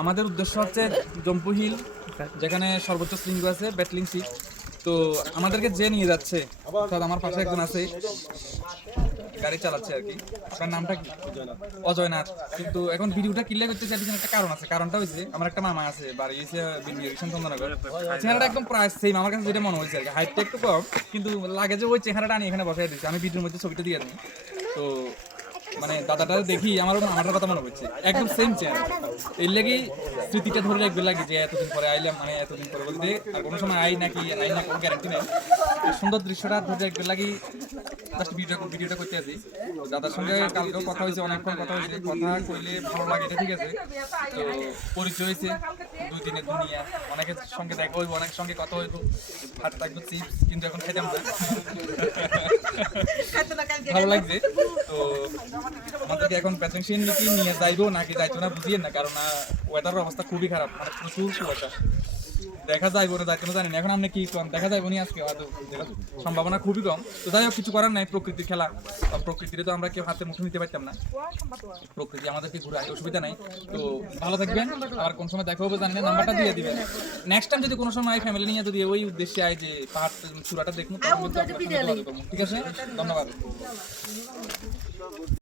আমাদের উদ্দেশ্য হচ্ছে জম্পু হিল, যেখানে সর্বোচ্চ শৃঙ্গ আছে, ব্যাটলিং সিট। তো আমাদেরকে যে নিয়ে যাচ্ছে, অর্থাৎ আমার পাশে একজন আছে, গাড়ি চালাচ্ছে আর কি। আপনার নামটা কি? অজয়নাথ। কিন্তু এখন ভিডিওটা ক্লিয়ার করতে চাই একটা কারণ আছে। কারণটা হচ্ছে আমার একটা মামা আছে, বাড়ি এসে চন্দননগর। চেহারাটা একদম প্রায় সেম আমার কাছে যেটা মনে হয়েছে আর কি। হাইটটা একটু কম, কিন্তু লাগে যে ওই চেহারাটা আমি এখানে বসাই দিচ্ছি। আমি ভিডিওর মধ্যে ছবিটা দিয়ে দিই। তো মানে দাদাটা দেখি আমার কথা মনে হচ্ছে, একদম সেম চেহারা। এর লাগি স্মৃতিটা ধরে রাখবে লাগে যে এতদিন পরে আইলাম, মানে এতদিন পরে বলতে আর কোনো সময় আই না কোনো গ্যারান্টি নেই। সুন্দর দৃশ্যটা ধরে রাখবে লাগি জাস্ট ভিডিওটা করতে আছি। দাদার সঙ্গে কালকেও কথা হয়েছে, অনেকক্ষণ কথা হয়েছে। কথা কইলে ভালো লাগে, এটা ঠিক আছে। তো পরিচয় হয়েছে 2 দিনের দুনিয়া, অনেকের সঙ্গে দেখা হইব, অনেকের সঙ্গে কথা হইব, হাতে থাকবো চিপস, কিন্তু এখন খাইতাম না। ভালো লাগছে। তো আমাদেরকে এখন প্যাসেঞ্জার নাকি নিয়ে যাইবো নাকি যাইতো না বুঝিয়ে না, কারণ ওয়েদারের অবস্থা খুবই খারাপ, মানে প্রচুর কুয়াশা। দেখা যাইবো না যাইতো না জানি না। এখন আপনি কি কম দেখা যাইবো নি আজকে, হয়তো সম্ভাবনা খুবই কম। তো যাই হোক, কিছু করার নাই, প্রকৃতির খেলা। প্রকৃতিরে তো আমরা কেউ হাতে মুঠে নিতে পারতাম না, প্রকৃতি আমাদেরকে ঘুরায়, অসুবিধা নাই। তো ভালো থাকবেন, আর কোন সময় দেখা হবে জানি না, নাম্বারটা দিয়ে দিবেন। নেক্সট টাইম যদি কোনো সময় ফ্যামিলি নিয়ে যদি ওই উদ্দেশ্যে আয় যে পাহাড় চূড়াটা দেখুন, তখন কিন্তু আপনার সঙ্গে যোগাযোগ করবো। ঠিক আছে, ধন্যবাদ।